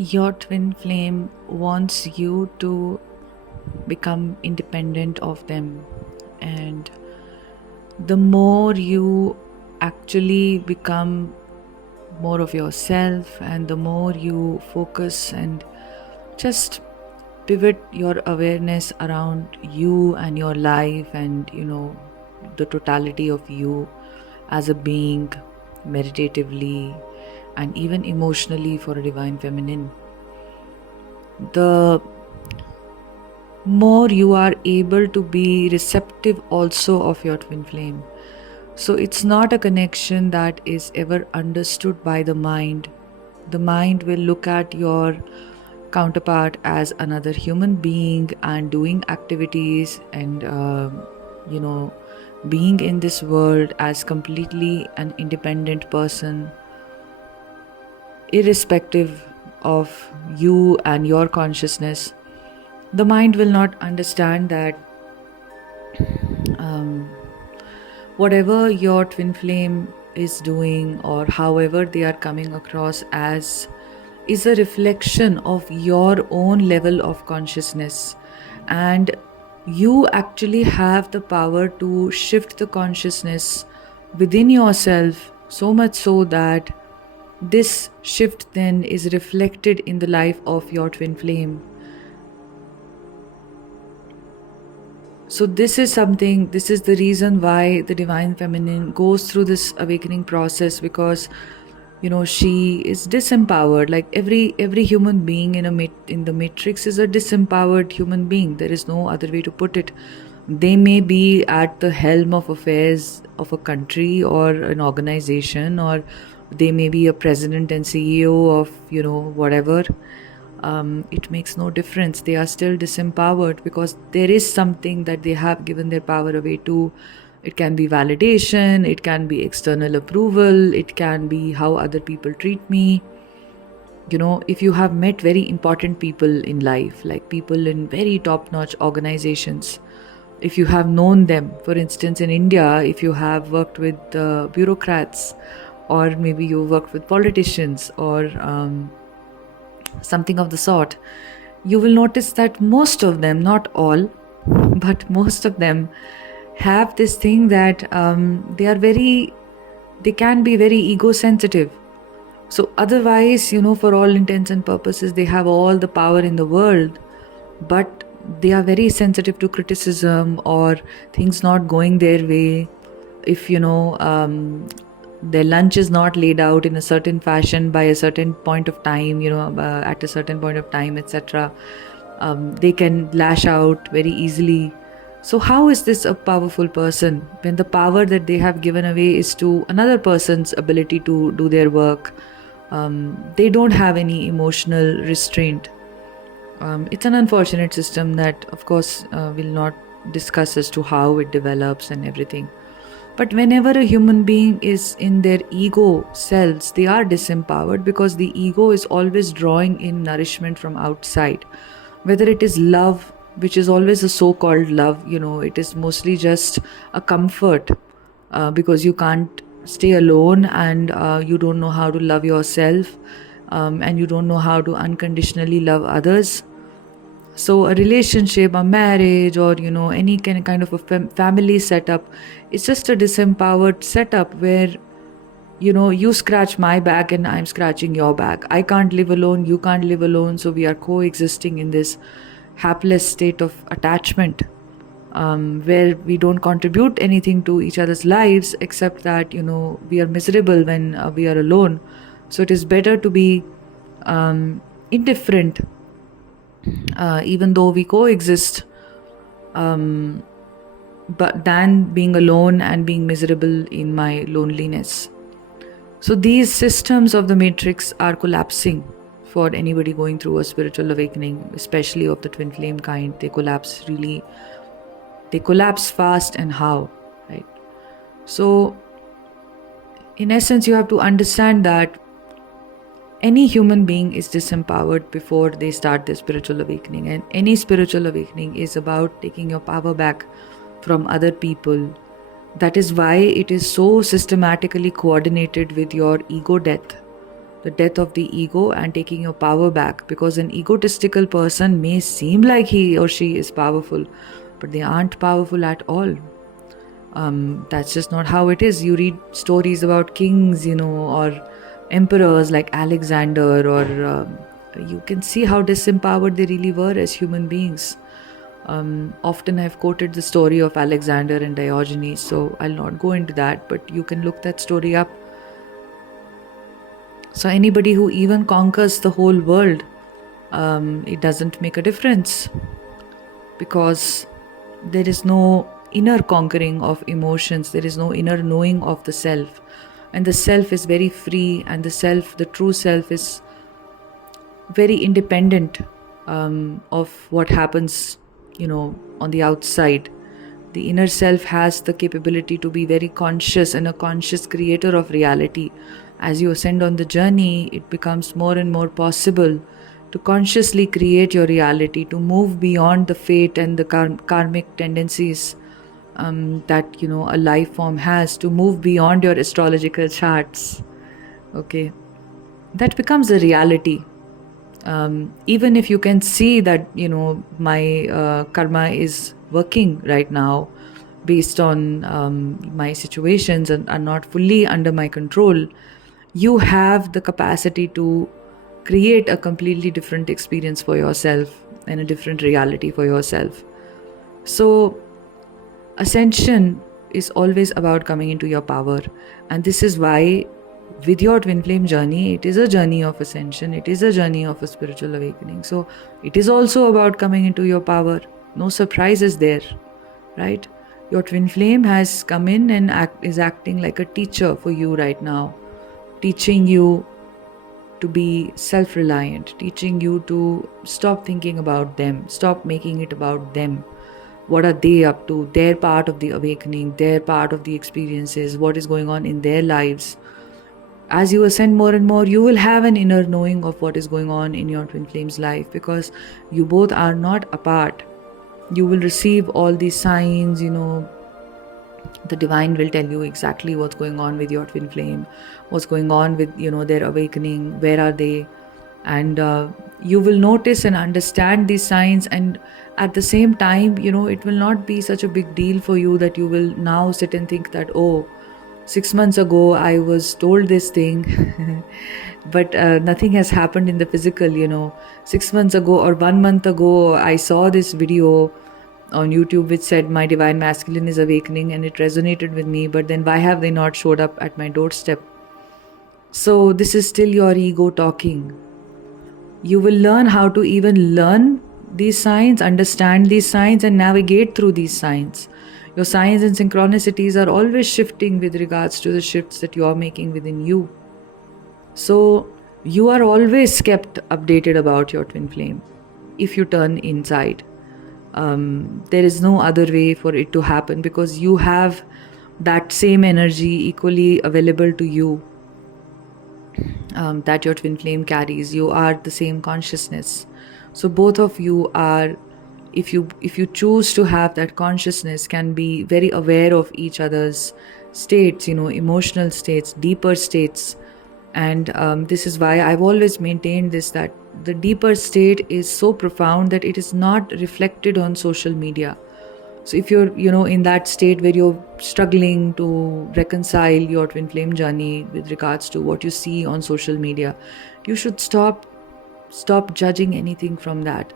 Your twin flame wants you to become independent of them. And the more you actually become more of yourself, and the more you focus and just pivot your awareness around you and your life, and the totality of you as a being, meditatively and even emotionally for a divine feminine, the more you are able to be receptive also of your twin flame. So it's not a connection that is ever understood by the mind. The mind will look at your counterpart as another human being and doing activities and being in this world as completely an independent person, irrespective of you and your consciousness. The mind will not understand that whatever your twin flame is doing, or however they are coming across as, is a reflection of your own level of consciousness. And you actually have the power to shift the consciousness within yourself, so much so that this shift then is reflected in the life of your twin flame. So this is the reason why the divine feminine goes through this awakening process, because she is disempowered. Like every human being in the matrix is a disempowered human being. There is no other way to put it. They may be at the helm of affairs of a country or an organization, or they may be a president and CEO of whatever. It makes no difference. They are still disempowered because there is something that they have given their power away to. It can be validation, it can be external approval, it can be how other people treat me. If you have met very important people in life, like people in very top-notch organizations, if you have known them, for instance, in India, if you have worked with bureaucrats, or maybe you worked with politicians, or something of the sort, you will notice that most of them, not all, but most of them have this thing that they can be very ego sensitive. So otherwise, for all intents and purposes, they have all the power in the world, but they are very sensitive to criticism or things not going their way. If their lunch is not laid out in a certain fashion by a certain point of time, at a certain point of time, etc., they can lash out very easily. So how is this a powerful person when the power that they have given away is to another person's ability to do their work? They don't have any emotional restraint. It's an unfortunate system that, of course, we'll not discuss as to how it develops and everything. But whenever a human being is in their ego selves, they are disempowered because the ego is always drawing in nourishment from outside. Whether it is love, which is always a so-called love, it is mostly just a comfort, because you can't stay alone, and you don't know how to love yourself, and you don't know how to unconditionally love others. So a relationship, a marriage, or any kind of a family setup, it's just a disempowered setup where you scratch my back and I'm scratching your back. I can't live alone, you can't live alone, so we are coexisting in this hapless state of attachment, where we don't contribute anything to each other's lives, except that we are miserable when we are alone. So it is better to be indifferent, even though we coexist, but than being alone and being miserable in my loneliness. So these systems of the matrix are collapsing for anybody going through a spiritual awakening, especially of the twin flame kind. They collapse fast. And how, right? So in essence, you have to understand that any human being is disempowered before they start their spiritual awakening, and any spiritual awakening is about taking your power back from other people. That is why it is so systematically coordinated with your ego death. the death of the ego and taking your power back. Because an egotistical person may seem like he or she is powerful, but they aren't powerful at all. That's just not how it is. You read stories about kings, or emperors like Alexander, or you can see how disempowered they really were as human beings. Often I've quoted the story of Alexander and Diogenes, so I'll not go into that, but you can look that story up. So anybody who even conquers the whole world, it doesn't make a difference, because there is no inner conquering of emotions, there is no inner knowing of the self, and the self is very free, and the true self is very independent of what happens on the outside. The inner self has the capability to be very conscious and a conscious creator of reality. As you ascend on the journey, it becomes more and more possible to consciously create your reality, to move beyond the fate and the karmic tendencies that a life form has, to move beyond your astrological charts. Okay, that becomes a reality. Even if you can see that my karma is working right now based on my situations and are not fully under my control, you have the capacity to create a completely different experience for yourself and a different reality for yourself. So ascension is always about coming into your power, and this is why with your twin flame journey, it is a journey of ascension, it is a journey of a spiritual awakening. So it is also about coming into your power. No surprises there, right? Your twin flame has come in and is acting like a teacher for you right now, teaching you to be self-reliant, teaching you to stop thinking about them, stop making it about them. What are they up to? Their part of the awakening, their part of the experiences, what is going on in their lives. As you ascend more and more, you will have an inner knowing of what is going on in your twin flame's life, because you both are not apart. You will receive all these signs, the divine will tell you exactly what's going on with your twin flame, what's going on with, their awakening, where are they? And you will notice and understand these signs, and at the same time, it will not be such a big deal for you that you will now sit and think that, 6 months ago I was told this thing but nothing has happened in the physical. 6 months ago or 1 month ago I saw this video on YouTube which said my divine masculine is awakening, and it resonated with me, but then why have they not showed up at my doorstep? So this is still your ego talking. You will learn how to even learn these signs, understand these signs, and navigate through these signs. Your signs and synchronicities are always shifting with regards to the shifts that you are making within you. So you are always kept updated about your twin flame if you turn inside. There is no other way for it to happen, because you have that same energy equally available to you that your twin flame carries. You are the same consciousness. So both of you are, if you choose to have that consciousness, can be very aware of each other's states, emotional states, deeper states. And this is why I've always maintained this, that the deeper state is so profound that it is not reflected on social media. So if you're in that state where you're struggling to reconcile your twin flame journey with regards to what you see on social media, you should stop judging anything from that.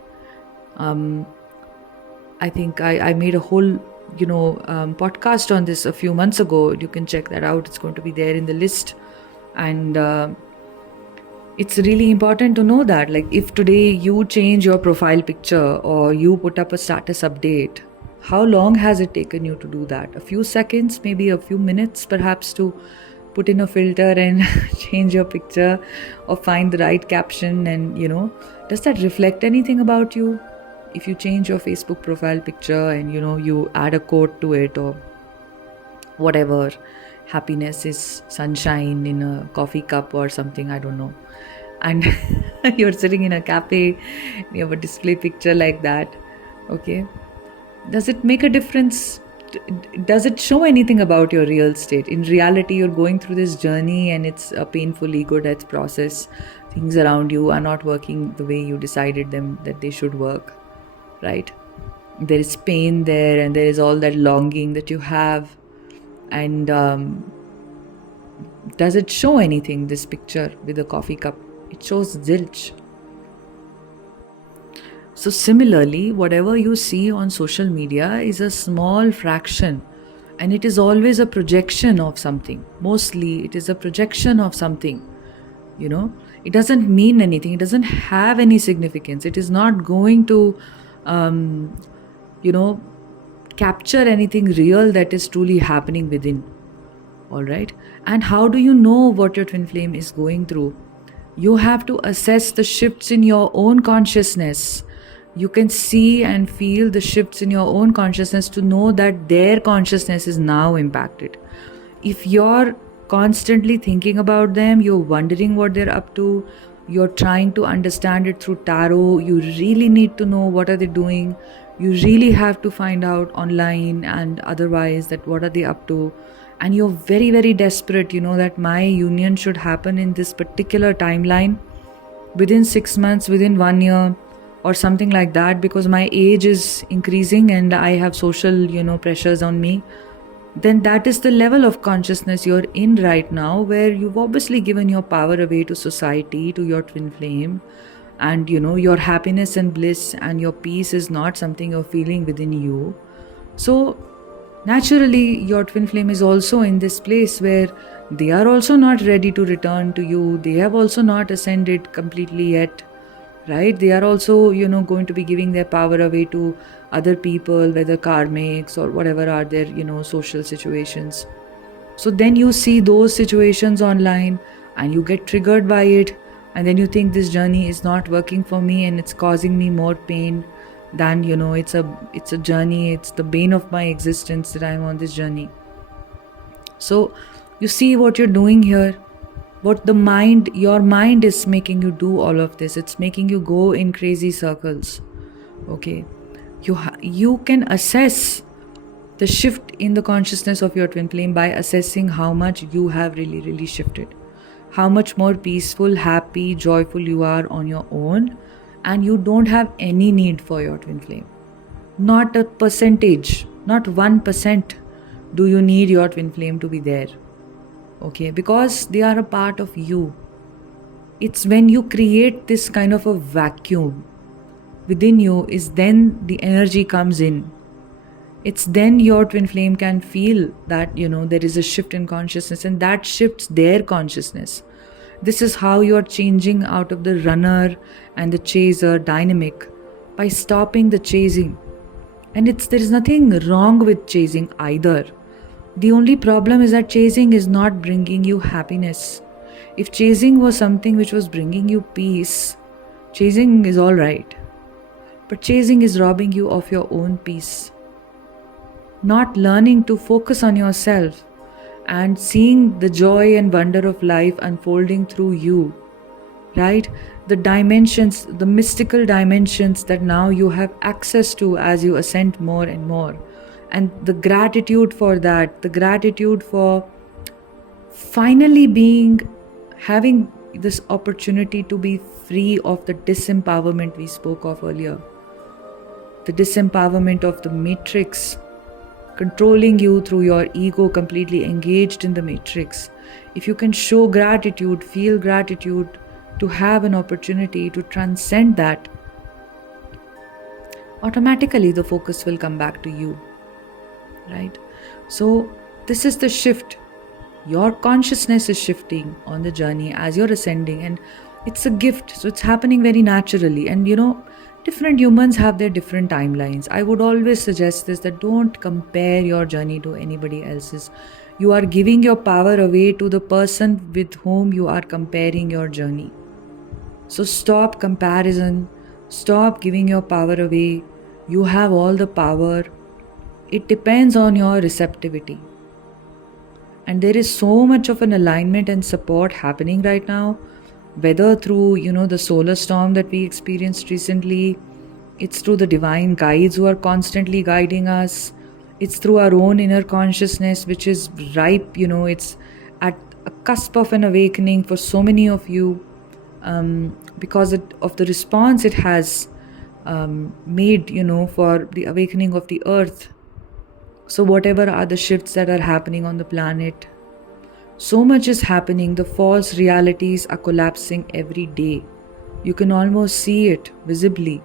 I think I made a whole podcast on this a few months ago. You can check that out. It's going to be there in the list. And it's really important to know that, like, if today you change your profile picture or you put up a status update, how long has it taken you to do that? A few seconds, maybe a few minutes perhaps, to put in a filter and change your picture or find the right caption. And does that reflect anything about you? If you change your Facebook profile picture and you add a quote to it or whatever, happiness is sunshine in a coffee cup or something, I don't know, and you're sitting in a cafe, you have a display picture like that, okay, does it make a difference does it show anything about your real state? In reality, you're going through this journey and it's a painful ego death process. Things around you are not working the way you decided them that they should work, right? There is pain there, and there is all that longing that you have. And does it show anything, this picture with the coffee cup? It shows zilch. So similarly, whatever you see on social media is a small fraction, and it is always a projection of something. Mostly it is a projection of something. It doesn't mean anything. It doesn't have any significance. It is not going to capture anything real that is truly happening within. All right. And how do you know what your twin flame is going through? You have to assess the shifts in your own consciousness. You can see and feel the shifts in your own consciousness to know that their consciousness is now impacted. If you're constantly thinking about them, you're wondering what they're up to, you're trying to understand it through tarot, you really need to know what are they doing. You really have to find out online and otherwise that what are they up to. And you're very, very desperate, that my union should happen in this particular timeline, within 6 months, within 1 year, or something like that, because my age is increasing and I have social, pressures on me. Then that is the level of consciousness you're in right now, where you've obviously given your power away to society, to your twin flame, and your happiness and bliss and your peace is not something you're feeling within you. So naturally, your twin flame is also in this place where they are also not ready to return to you. They have also not ascended completely yet, right? They are also, going to be giving their power away to other people, whether karmics or whatever are their, social situations. So then you see those situations online and you get triggered by it. And then you think this journey is not working for me and it's causing me more pain than, it's a journey. It's the bane of my existence that I'm on this journey. So you see what you're doing here. What your mind is making you do all of this. It's making you go in crazy circles. Okay. You can assess the shift in the consciousness of your twin flame by assessing how much you have really, really shifted. How much more peaceful, happy, joyful you are on your own, and you don't have any need for your twin flame. Not a percentage, not 1% do you need your twin flame to be there. Okay, because they are a part of you. It's when you create this kind of a vacuum within you, is then the energy comes in. It's then your twin flame can feel that, there is a shift in consciousness, and that shifts their consciousness. This is how you're changing out of the runner and the chaser dynamic, by stopping the chasing. And there is nothing wrong with chasing either. The only problem is that chasing is not bringing you happiness. If chasing was something which was bringing you peace, chasing is all right. But chasing is robbing you of your own peace. Not learning to focus on yourself and seeing the joy and wonder of life unfolding through you, right? The dimensions, the mystical dimensions that now you have access to as you ascend more and more. And the gratitude for that, the gratitude for finally having this opportunity to be free of the disempowerment we spoke of earlier. The disempowerment of the matrix, controlling you through your ego, completely engaged in the matrix. If you can show gratitude, feel gratitude to have an opportunity to transcend that, automatically the focus will come back to you. Right? So this is the shift. Your consciousness is shifting on the journey as you're ascending, and it's a gift. So it's happening very naturally. And different humans have their different timelines. I would always suggest this, that don't compare your journey to anybody else's. You are giving your power away to the person with whom you are comparing your journey. So stop comparison. Stop giving your power away. You have all the power. It depends on your receptivity. And there is so much of an alignment and support happening right now, whether through, the solar storm that we experienced recently, it's through the divine guides who are constantly guiding us, It's through our own inner consciousness, which is ripe, it's at a cusp of an awakening for so many of you, because of the response it has made, for the awakening of the earth. So whatever are the shifts that are happening on the planet, so much is happening. The false realities are collapsing every day. You can almost see it visibly.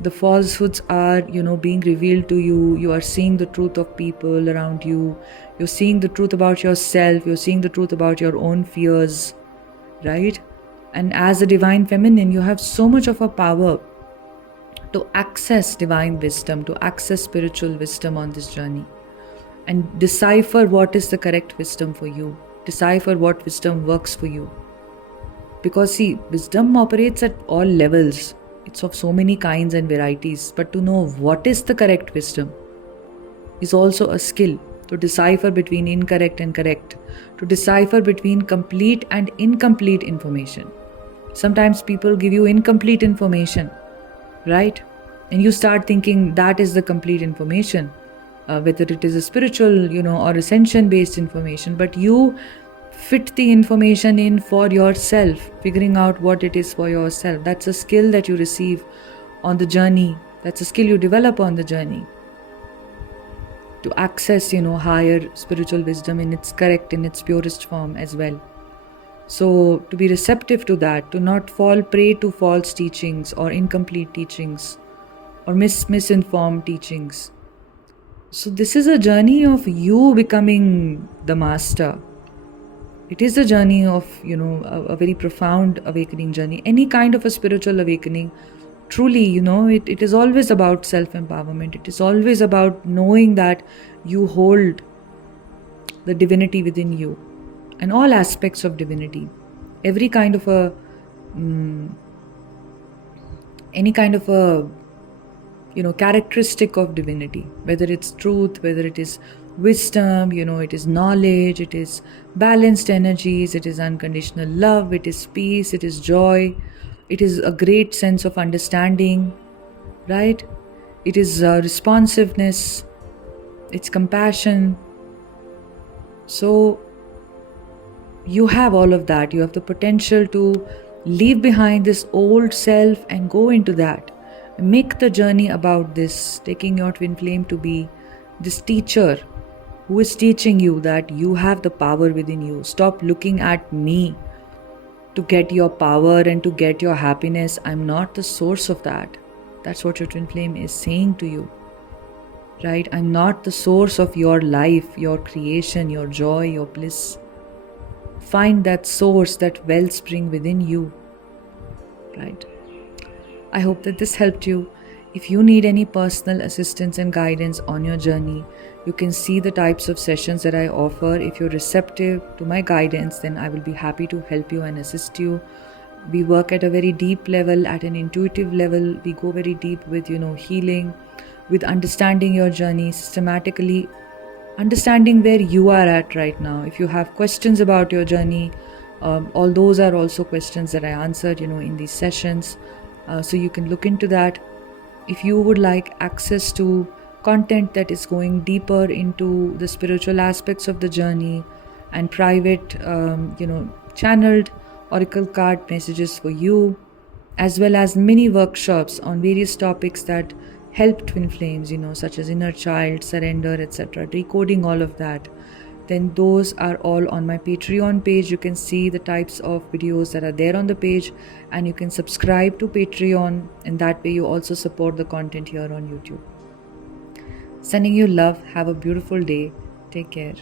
The falsehoods are, being revealed to you. You are seeing the truth of people around you. You're seeing the truth about yourself. You're seeing the truth about your own fears, right? And as a divine feminine, you have so much of a power to access divine wisdom, to access spiritual wisdom on this journey, and decipher what is the correct wisdom for you. Decipher what wisdom works for you. Because see, wisdom operates at all levels. It's of so many kinds and varieties. But to know what is the correct wisdom is also a skill. To decipher between incorrect and correct. To decipher between complete and incomplete information. Sometimes people give you incomplete information, right? And you start thinking that is the complete information. Whether it is a spiritual, or ascension-based information. But you fit the information in for yourself, figuring out what it is for yourself. That's a skill that you receive on the journey. That's a skill you develop on the journey to access, higher spiritual wisdom in its purest form as well. So to be receptive to that, to not fall prey to false teachings or incomplete teachings or misinformed teachings. So this is a journey of you becoming the master. It is a journey of, a very profound awakening journey. Any kind of a spiritual awakening, truly, it is always about self-empowerment. It is always about knowing that you hold the divinity within you and all aspects of divinity. Every kind of a, characteristic of divinity, whether it's truth, whether it is wisdom, it is knowledge, it is balanced energies, it is unconditional love, it is peace, it is joy, it is a great sense of understanding, right? It is responsiveness, it's compassion. So you have all of that. You have the potential to leave behind this old self and go into that. Make the journey about this, taking your twin flame to be this teacher who is teaching you that you have the power within you. Stop looking at me to get your power and to get your happiness. I'm not the source of that. That's what your twin flame is saying to you, right? I'm not the source of your life, your creation, your joy, your bliss. Find that source, that wellspring within you, right? I hope that this helped you. If you need any personal assistance and guidance on your journey, you can see the types of sessions that I offer. If you're receptive to my guidance, then I will be happy to help you and assist you. We work at a very deep level, at an intuitive level. We go very deep with, healing, with understanding your journey systematically, understanding where you are at right now. If you have questions about your journey, all those are also questions that I answered, in these sessions. So you can look into that. If you would like access to content that is going deeper into the spiritual aspects of the journey and private, channeled oracle card messages for you, as well as mini workshops on various topics that help twin flames, such as inner child, surrender, etc., decoding all of that, then those are all on my Patreon page. You can see the types of videos that are there on the page, and you can subscribe to Patreon, and that way you also support the content here on YouTube. Sending you love. Have a beautiful day. Take care.